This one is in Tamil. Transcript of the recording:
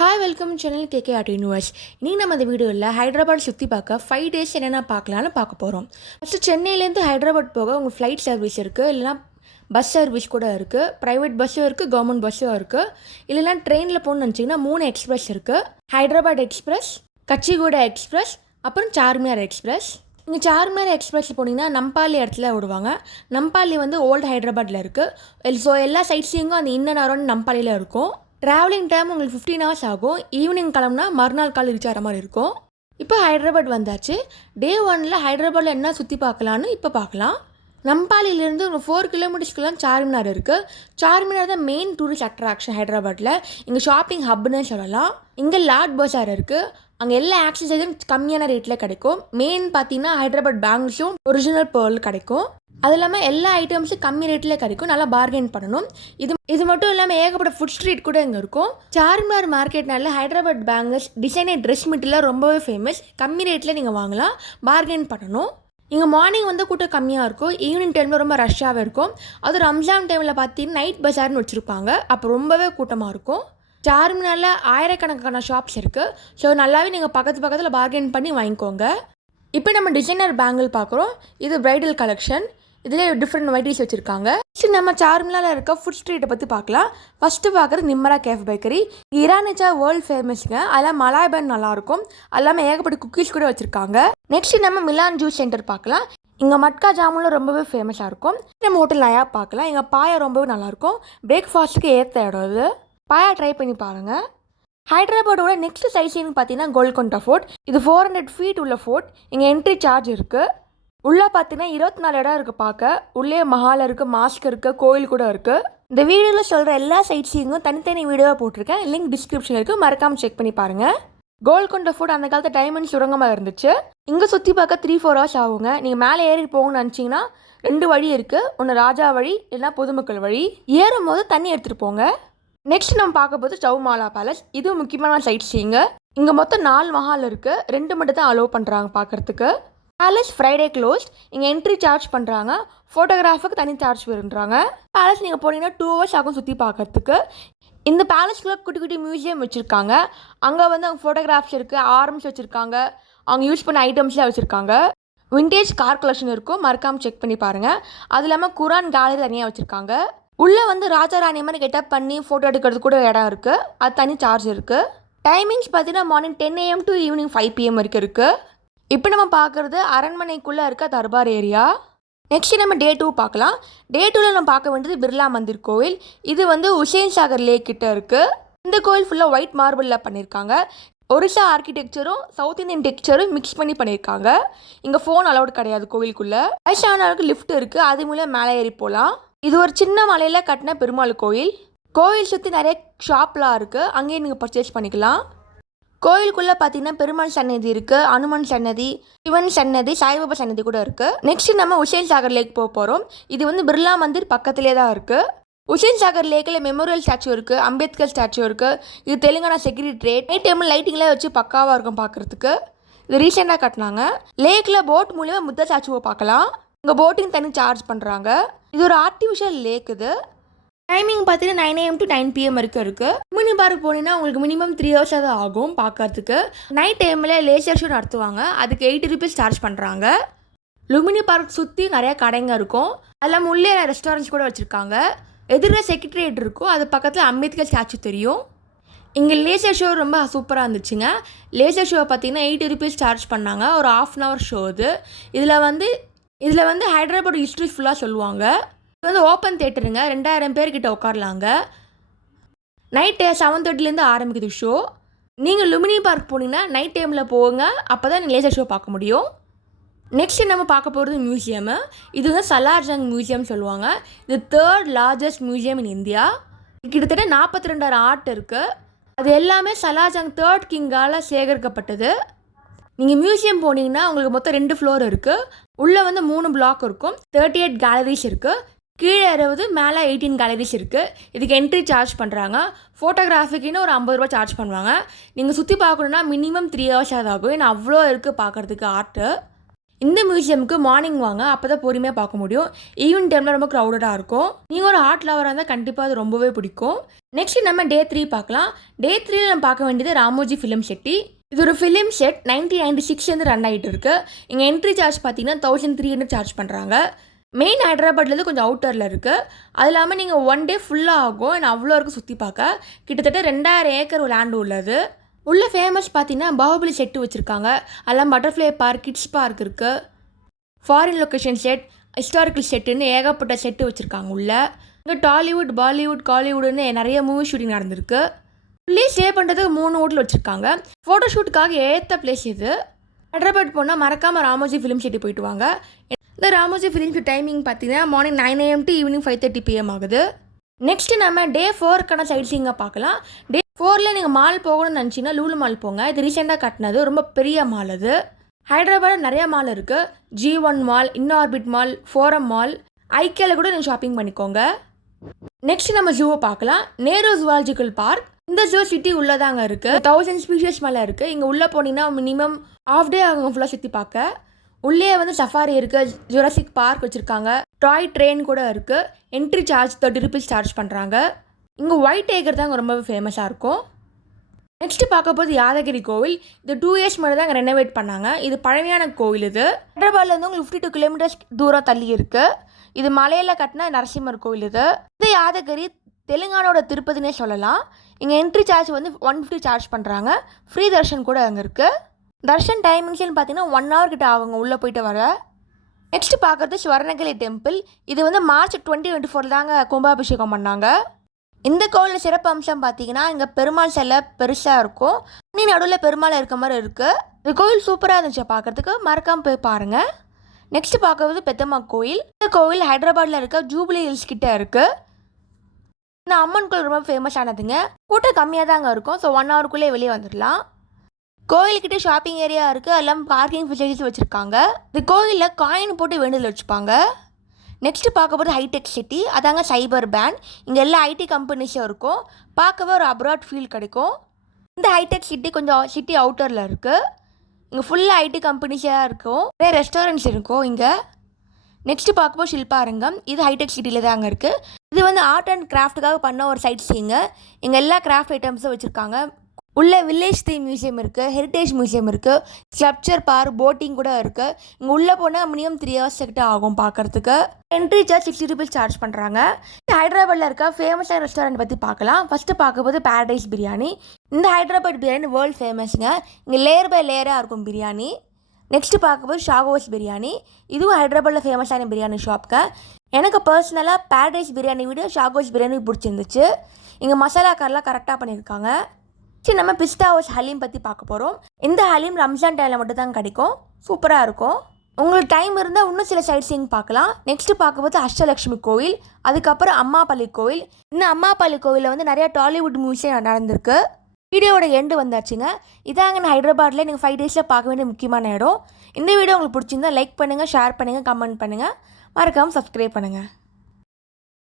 Hi welcome channel KK art universe. இன்றைக்கி நம்ம இந்த வீடியோவில் ஹைதராபாத் சுற்றி பார்க்க 5 டேஸ் என்னென்ன பார்க்கலான்னு பார்க்க போகிறோம். ஃபஸ்ட்டு சென்னையிலேருந்து ஹைதராபாத் போக உங்கள் ஃப்ளைட் சர்வீஸ் இருக்குது, இல்லைனா பஸ் சர்வீஸ் கூட இருக்குது. ப்ரைவேட் பஸ்ஸும் இருக்குது, கவர்மெண்ட் பஸ்ஸும் இருக்குது. இல்லைனா ட்ரெயினில் போகணுன்னு நினச்சிங்கன்னா 3 எக்ஸ்பிரஸ் இருக்குது. ஹைதராபாத் எக்ஸ்பிரஸ், கச்சிகோடா எக்ஸ்பிரஸ், அப்புறம் சார்மினார் எக்ஸ்பிரஸ். நீங்கள் சார்மினார் எக்ஸ்பிரஸ் போனீங்கன்னா நம்பாலி இடத்துல விடுவாங்க. நம்பாலி வந்து ஓல்டு ஹைதராபாத்தில் இருக்குது. ஸோ எல்லா சைட்ஸிங்கும் அந்த இன் அண்ட் அரௌண்ட் நம்பாலியில் இருக்கும். ட்ராவலிங் டைம் உங்களுக்கு 15 ஹவர்ஸ் ஆகும். ஈவினிங் கிளம்புனா மறுநாள் காலை ரீச் ஆகிற மாதிரி இருக்கும். இப்போ ஹைதராபாத் வந்தாச்சு. டே 1 ஹைதராபாத்தில் என்ன சுற்றி பார்க்கலான்னு இப்போ பார்க்கலாம். நம்பாலியிலேருந்து ஒரு 4 கிலோமீட்டர்ஸ்க்குலாம் சார்மினார் இருக்குது. சார்மினார் தான் மெயின் டூரிஸ்ட் அட்ராக்ஷன் ஹைதராபாத்தில். இங்கே ஷாப்பிங் ஹப்னு சொல்லலாம். இங்கே லாட் பஜார் இருக்குது. அங்கே எல்லா ஆக்சசரிஸும் கம்மியான ரேட்டில் கிடைக்கும். மெயின் பார்த்தீங்கன்னா ஹைதராபாத் பேங்கிள்ஸும் ஒரிஜினல் பேர்ல் கிடைக்கும். அது இல்லாமல் எல்லா ஐட்டம்ஸும் கம்மி ரேட்டில் கிடைக்கும். நல்லா பார்கெயின் பண்ணணும். இது மட்டும் இல்லாமல் ஏகப்பட்ட ஃபுட் ஸ்ட்ரீட் கூட இங்கே இருக்கும். சார்மினார் மார்க்கெட்னால Hyderabad bangles, designer dress material ரொம்பவே ஃபேமஸ். கம்மி ரேட்டில் நீங்கள் வாங்கலாம், பார்கெயின் பண்ணணும். இங்கே மார்னிங் வந்து கூட்டம் கம்மியாக இருக்கும், ஈவினிங் டைமில் ரொம்ப ரஷ்ஷாகவே இருக்கும். அது ரம்ஜான் டைமில் பார்த்தீங்கன்னா நைட் பஜார்னு வச்சுருப்பாங்க, அப்போ ரொம்பவே கூட்டமாக இருக்கும். சார்மினாரில் ஆயிரக்கணக்கான ஷாப்ஸ் இருக்குது. ஸோ நல்லாவே நீங்கள் பக்கத்தில் பார்கெயின் பண்ணி வாங்கிக்கோங்க. இப்போ நம்ம டிசைனர் பேங்கிள் பார்க்குறோம். இது பிரைடல் கலெக்ஷன். இதில் டிஃப்ரெண்ட் வெரைட்டிஸ் வச்சுருக்காங்க. நெக்ஸ்ட் நம்ம சார்மினாரில் இருக்க ஃபுட் ஸ்ட்ரீட்டை பற்றி பார்க்கலாம். ஃபஸ்ட்டு பார்க்குறது நிம்மரா கேஃப் பேக்கரி. இரானிச்சா வேர்ல்டு ஃபேமஸ்ங்க. அதெல்லாம் மலாய் பன் நல்லாயிருக்கும். அது இல்லாமல் ஏகப்பட்ட குக்கீஸ் கூட வச்சுருக்காங்க. நெக்ஸ்ட் நம்ம மிலான் ஜூஸ் சென்டர் பார்க்கலாம். இங்கே மட்கா ஜாமுனும் ரொம்பவே ஃபேமஸாக இருக்கும். நம்ம ஹோட்டல் நயா பார்க்கலாம். இங்கே பாயா ரொம்பவே நல்லாயிருக்கும். பிரேக்ஃபாஸ்ட்டுக்கு ஏற்ற இடம் இது. பாயா ட்ரை பண்ணி பாருங்கள். ஹைதராபாடோட நெக்ஸ்ட் சைட்ஸிங்னு பார்த்தீங்கன்னா கோல்கொண்டா ஃபோர்ட். இது 400 ஃபீட் உள்ள ஃபோர்ட். இங்கே என்ட்ரி சார்ஜ் இருக்குது. உள்ளே பார்த்தீங்கன்னா 24 இடம் இருக்குது பார்க்க. உள்ளே மஹால் இருக்குது, மாஸ்க் இருக்குது, கோயில் கூட இருக்குது. இந்த வீடியோவில் சொல்கிற எல்லா சைட்ஸிங்கும் தனித்தனி வீடியோவாக போட்டிருக்கேன். லிங்க் டிஸ்கிரிப்ஷனில் இருக்குது, மறக்காமல் செக் பண்ணி பாருங்கள். கோல்கொண்டா ஃபோர்ட் அந்த காலத்து டைமண்ட் சுரங்கமாக இருந்துச்சு. இங்கே சுற்றி பார்க்க 3-4 ஹவர்ஸ் ஆகுங்க. நீங்கள் மேலே ஏறி போகணும்னு நினச்சிங்கன்னா 2 வழி இருக்குது. ஒன்று ராஜா வழி, இல்லைனா பொதுமக்கள் வழி. ஏறும் போது தண்ணி எடுத்துகிட்டு போங்க. நெக்ஸ்ட் நம்ம பார்க்க போது சவுமாலா பேலஸ். இது முக்கியமான சைட் சீங்க. இங்கே மொத்தம் 4 மஹால் இருக்குது. 2 மட்டும் தான் அலோவ் பண்ணுறாங்க பார்க்குறதுக்கு. Palace Friday closed. இங்கே என்ட்ரி சார்ஜ் பண்ணுறாங்க. ஃபோட்டோகிராஃபுக்கு தனி சார்ஜ் பண்ணுறாங்க. பேலஸ் நீங்கள் போனீங்கன்னா 2 ஹவர்ஸ் ஆகும் சுற்றி பார்க்கறதுக்கு. இந்த பேலஸ்க்குள்ளே குட்டி குட்டி மியூசியம் வச்சுருக்காங்க. அங்கே வந்து அவங்க ஃபோட்டோகிராஃப்ஸ் இருக்குது, ஆர்ம்ஸ் வச்சுருக்காங்க, அவங்க யூஸ் பண்ண ஐட்டம்ஸ்லாம் வச்சுருக்காங்க. விண்டேஜ் கார் கலெக்ஷன் இருக்கும், மறக்காமல் செக் பண்ணி பாருங்கள். அது இல்லாமல் குரான் கேலரி தனியாக வச்சுருக்காங்க. உள்ளே வந்து ராஜா ராணி மாதிரி கெட்டப் பண்ணி ஃபோட்டோ எடுக்கிறது கூட இடம் இருக்குது. அது தனி சார்ஜ் இருக்குது. டைமிங்ஸ் பார்த்தீங்கன்னா morning 10 AM to evening 5 PM வரைக்கும் இருக்குது. இப்போ நம்ம பார்க்குறது அரண்மனைக்குள்ளே இருக்க தர்பார் ஏரியா. நெக்ஸ்ட் நம்ம டே 2 பார்க்கலாம். டே 2ல் நம்ம பார்க்க வேண்டியது பிர்லா மந்திர் கோவில். இது வந்து உசேன் சாகர் லேக் கிட்ட இருக்குது. இந்த கோவில் ஃபுல்லாக ஒயிட் மார்பிளில் பண்ணியிருக்காங்க. ஒரிசா ஆர்கிடெக்சரும் சவுத் இந்தியன் டெக்ஸ்சரும் மிக்ஸ் பண்ணி பண்ணியிருக்காங்க. இங்கே ஃபோன் அலௌட் கிடையாது கோவிலுக்குள்ளே. வயசானவருக்கு லிஃப்ட் இருக்குது, அது மூலம் மேலே ஏறி போகலாம். இது ஒரு சின்ன மலையில் கட்டின பெருமாள் கோயில். கோயில் சுற்றி நிறைய ஷாப்லாம் இருக்குது, அங்கேயே நீங்கள் பர்ச்சேஸ் பண்ணிக்கலாம். கோயிலுக்குள்ளே பார்த்தீங்கன்னா பெருமாள் சன்னதி இருக்குது, அனுமன் சன்னதி, சிவன் சன்னதி, சாய்பாபா சன்னதி கூட இருக்குது. நெக்ஸ்ட் நம்ம உசேன் சாகர் லேக் போக போகிறோம். இது வந்து பிர்லா மந்திர் பக்கத்துலேயே தான் இருக்குது. உசேன் சாகர் லேக்கில் மெமோரியல் ஸ்டாச்சு இருக்குது, அம்பேத்கர் ஸ்டாச்சு இருக்குது. இது தெலுங்கானா செக்ரட்டரியேட். நைட் டைமில் லைட்டிங்லாம் வச்சு பக்காவாக இருக்கும் பார்க்குறதுக்கு. இது ரீசெண்டாக கட்டினாங்க. லேக்கில் போட் மூலியமாக புத்த ஸ்டாச்சுவை பார்க்கலாம். இங்கே போட்டிங் தனி சார்ஜ் பண்ணுறாங்க. இது ஒரு ஆர்டிஃபிஷியல் லேக். இது டைமிங் பார்த்தீங்கன்னா 9 AM to 9 PM வரைக்கும் இருக்குது. லுமினி பார்க் போனீங்கன்னா உங்களுக்கு மினிமம் 3 ஹவர்ஸ் தான் ஆகும் பார்க்கறதுக்கு. நைட் டைமில் லேசர் ஷோ நடத்துவாங்க, அதுக்கு 80 rupees சார்ஜ் பண்ணுறாங்க. லுமினி பார்க் சுற்றி நிறையா கடைங்க இருக்கும். அதெல்லாம் உள்ளே ரெஸ்டாரண்ட்ஸ் கூட வச்சுருக்காங்க. எதிரில் செக்ரட்டரியேட் இருக்கும், அது பக்கத்தில் அம்பேத்கர் ஸ்டாச்சு தெரியும். இங்கே லேசர் ஷோ ரொம்ப சூப்பராக இருந்துச்சுங்க. லேசர் ஷோ பார்த்தீங்கன்னா 80 rupees சார்ஜ் பண்ணாங்க. ஒரு 1/2 hour ஷோ இது. இதில் வந்து ஹைதராபாத் ஹிஸ்ட்ரி ஃபுல்லாக சொல்லுவாங்க. இது வந்து ஓப்பன் தேட்டருங்க, 2000 பேர்கிட்ட உட்காரலாங்க. நைட்டு 7:30 ஆரம்பிக்குது ஷோ. நீங்கள் லுமினி பார்க் போனீங்கன்னா நைட் டைமில் போங்க, அப்போ தான் நீங்கள் லேசர் ஷோ பார்க்க முடியும். நெக்ஸ்ட் நம்ம பார்க்க போகிறது மியூசியமு. இது வந்து சலார்ஜங் மியூசியம் சொல்லுவாங்க. இது 3rd largest museum in India. கிட்டத்தட்ட 42,000 ஆர்ட் இருக்குது. அது எல்லாமே சலார்ஜங் 3rd கிங்கால் சேகரிக்கப்பட்டது. நீங்கள் மியூசியம் போனீங்கன்னா உங்களுக்கு மொத்தம் 2 ஃப்ளோர் இருக்குது. உள்ளே வந்து 3 பிளாக் இருக்கும். 38 கேலரிஸ் இருக்குது. கீழே 60, மேலே 18 கேலரிஸ் இருக்குது. இதுக்கு என்ட்ரி சார்ஜ் பண்ணுறாங்க. ஃபோட்டோகிராஃபிக்குன்னு ஒரு 50 ரூபா சார்ஜ் பண்ணுவாங்க. நீங்கள் சுற்றி பார்க்கணுன்னா மினிமம் 3 ஹவர்ஸ் ஆகும். ஏன்னா அவ்வளோ இருக்குது பார்க்குறதுக்கு ஆர்ட்டு. இந்த மியூசியமுக்கு மார்னிங் வாங்க, அப்போ தான் பொறுமையாக பார்க்க முடியும். ஈவினிங் டைமில் ரொம்ப க்ரௌடடாக இருக்கும். நீங்கள் ஒரு ஆர்ட் லவராக இருந்தால் கண்டிப்பாக அது ரொம்பவே பிடிக்கும். நெக்ஸ்ட் நம்ம டே 3 பார்க்கலாம். டே 3 நம்ம பார்க்க வேண்டியது ராமோஜி ஃபிலிம் செட்டி. இது ஒரு ஃபிலிம் செட் 1996 ரன் ஆகிட்டு இருக்கு. இங்கே என்ட்ரி சார்ஜ் பார்த்தீங்கன்னா 1300 சார்ஜ் பண்ணுறாங்க. மெயின் ஹைதராபாத்லேருந்து கொஞ்சம் அவுட்டரில் இருக்குது. அது இல்லாமல் நீங்கள் ஒன் டே ஃபுல்லாக ஆகும். நான் அவ்வளோ இருக்குது சுற்றி பார்க்க. கிட்டத்தட்ட 2000 ஏக்கர் லேண்டு உள்ளது. உள்ள ஃபேமஸ் பார்த்தீங்கன்னா பாகுபலி செட்டு வச்சுருக்காங்க. அதெல்லாம் பட்டர்ஃப்ளை பார்க், கிட்ஸ் பார்க் இருக்குது, ஃபாரின் லொக்கேஷன் செட், ஹிஸ்டாரிக்கல் செட்டுன்னு ஏகப்பட்ட செட்டு வச்சுருக்காங்க உள்ள. இங்கே டாலிவுட், பாலிவுட், காலிவுட்னு நிறைய மூவி ஷூட்டிங் நடந்திருக்கு. உள்ளே ஸ்டே பண்ணுறதுக்கு 3 ஹோட்டல் வச்சுருக்காங்க. ஃபோட்டோ ஷூட்டுக்காக ஏற்ற பிளேஸ் இது. ஹைதராபாத் போனால் மறக்காமல் ராமோஜி ஃபிலிம் சிட்டி போயிட்டு வாங்க. இந்த ராமோஜி ஃபிலிம் சிட்டி டைமிங் பார்த்தீங்கன்னா morning 9 AM to evening 5:30 PM ஆகுது. நெக்ஸ்ட்டு நம்ம டே 4க்கான சைட் சீயிங்கை பார்க்கலாம். டே 4ல் நீங்கள் மால் போகணும்னு நினச்சிங்கன்னா லூலு மால் போங்க. இது ரீசெண்டாக கட்டினது, ரொம்ப பெரிய மால் அது. ஹைதராபாத்தில் நிறையா மால் இருக்குது. G1 mall, Inorbit mall, Forum mall, ஐக்கியாவில் கூட நீங்கள் ஷாப்பிங் பண்ணிக்கோங்க. நெக்ஸ்ட் நம்ம ஜூவை பார்க்கலாம். Nehru zoological park. இந்த ஜூ சிட்டி உள்ளதாங்க இருக்குது. 1000 ஸ்பீஷியஸ் மேலே இருக்குது. இங்கே உள்ளே போனீங்கன்னா மினிமம் ½ டே ஆகும் ஃபுல்லாக சுற்றி பார்க்க. உள்ளே வந்து சஃபாரி இருக்குது, ஜுராசிக் பார்க் வச்சுருக்காங்க, டாய் ட்ரெயின் கூட இருக்குது. என்ட்ரி சார்ஜ் 30 rupees சார்ஜ் பண்ணுறாங்க. இங்கே ஒயிட் டைகர் தாங்க ரொம்பவே ஃபேமஸாக இருக்கும். நெக்ஸ்ட்டு பார்க்க போது யாதகிரி கோவில். இது 2 years முன்னாடி தான் இங்கே ரெனோவேட் பண்ணாங்க. இது பழமையான கோவில். இது ஹைதராபாத்லேருந்து உங்களுக்கு 52 kilometers தூரம் தள்ளி இருக்குது. இது மலையில் கட்டின நரசிம்மர் கோவில். இது யாதகிரி தெலுங்கானாவோட திருப்பதினே சொல்லலாம். இங்கே என்ட்ரி சார்ஜ் வந்து 150 சார்ஜ் பண்ணுறாங்க. ஃப்ரீ தர்ஷன் கூட அங்கே இருக்குது. தர்ஷன் டைமிங்ஸ்னு பார்த்தீங்கன்னா 1 hour கிட்ட ஆகுங்க உள்ளே போயிட்டு வர. நெக்ஸ்ட் பார்க்குறது ஸ்வர்ணகிரி டெம்பிள். இது வந்து March 2024 தாங்க கும்பாபிஷேகம் பண்ணாங்க. இந்த கோவிலில் சிறப்பு அம்சம் பார்த்தீங்கன்னா இங்கே பெருமாள் சிலை பெருசாக இருக்கும். நீ நடுவில் பெருமாள் இருக்க மாதிரி இருக்குது. இந்த கோவில் சூப்பராக இருந்துச்சு பார்க்குறதுக்கு. மறக்காமல் போய் பாருங்கள். நெக்ஸ்ட் பார்க்குறது பெத்தம்மா கோயில். இந்த கோவில் ஹைதராபாத்தில் இருக்க ஜூபிலி ஹில்ஸ் கிட்டே இருக்குது. இந்த அம்மன் கோயில் ரொம்ப ஃபேமஸ் ஆனதுங்க. கூட்டம் கம்மியாக தாங்க இருக்கும். ஸோ 1 hourக்குள்ளே வெளியே வந்துடலாம். கோயில்கிட்ட ஷாப்பிங் ஏரியா இருக்குது. எல்லாம் பார்க்கிங் ஃபெசிலிட்டிஸ் வச்சுருக்காங்க. இந்த கோயிலில் காயின் போட்டு வேண்டுதல் வச்சுப்பாங்க. நெக்ஸ்ட்டு பார்க்க போகிறது ஹைடெக் சிட்டி. அதாங்க சைபர் பேண்ட். இங்கே எல்லா ஐடி கம்பெனிஸும் இருக்கும். பார்க்கவே ஒரு அப்ராட் ஃபீல் கிடைக்கும். இந்த ஹைடெக் சிட்டி கொஞ்சம் சிட்டி அவுட்டரில் இருக்குது. இங்கே ஃபுல்லாக ஐடி கம்பெனிஸாக இருக்கும். நிறைய ரெஸ்டாரண்ட்ஸ் இருக்கும் இங்கே. நெக்ஸ்ட்டு பார்க்கும்போது ஷில்பாரங்கம். இது ஹைடெக் சிட்டியில் தாங்க இருக்குது. இது வந்து ஆர்ட் அண்ட் கிராஃப்ட்டுக்காக பண்ண ஒரு சைட் சீங்க. இங்கே எல்லா கிராஃப்ட் ஐட்டம்ஸும் வச்சுருக்காங்க. உள்ள வில்லேஜ் தீம் மியூசியம் இருக்குது, ஹெரிட்டேஜ் மியூசியம் இருக்குது, ஸ்கல்ப்சர் பார்க், போட்டிங் கூட இருக்குது. இங்கே உள்ளே போனால் மினிமம் 3 hours கிட்ட ஆகும் பார்க்குறதுக்கு. என்ட்ரி சார்ஜ் 60 rupees சார்ஜ் பண்ணுறாங்க. ஹைதராபாத்தில் இருக்க ஃபேமஸான ரெஸ்டாரண்ட் பற்றி பார்க்கலாம். ஃபஸ்ட்டு பார்க்கும்போது பேரடைஸ் பிரியாணி. இந்த ஹைதராபாத் பிரியாணி வேர்ல்டு ஃபேமஸுங்க. இங்கே லேயர் பை லேயராக இருக்கும் பிரியாணி. நெக்ஸ்ட்டு பார்க்கும்போது ஷாகோஸ் பிரியாணி. இதுவும் ஹைதராபாத்தில் ஃபேமஸான பிரியாணி ஷாப்க்கு. எனக்கு பர்சனலாக பேரடைஸ் பிரியாணி விட ஷாகோஸ் பிரியாணி பிடிச்சிருந்துச்சு. இங்கே மசாலா காரெலாம் கரெக்டாக பண்ணியிருக்காங்க. சரி, நம்ம பிஸ்தா ஹவுஸ் ஹலீம் பற்றி பார்க்க போகிறோம். இந்த ஹலீம் ரம்ஜான் டைமில் மட்டும் தான் கிடைக்கும். சூப்பராக இருக்கும். உங்களுக்கு டைம் இருந்தால் இன்னும் சில சைட் சீயிங் பார்க்கலாம். நெக்ஸ்ட்டு பார்க்கும்போது அஷ்டலக்ஷ்மி கோவில், அதுக்கப்புறம் அம்மாப்பள்ளி கோவில். இந்த அம்மாப்பள்ளி கோவிலில் வந்து நிறையா டாலிவுட் மியூசியம் நடந்திருக்கு. வீடியோவோட எண்டு வந்தாச்சுங்க. இதாங்க நான் ஹைதராபாத்தில் நீங்கள் 5 days பார்க்க வேண்டிய முக்கியமான இடம். இந்த வீடியோ உங்களுக்கு பிடிச்சிருந்தா லைக் பண்ணுங்கள், ஷேர் பண்ணுங்கள், கமெண்ட் பண்ணுங்கள், மறக்காமல் சப்ஸ்கிரைப் பண்ணுங்கள்.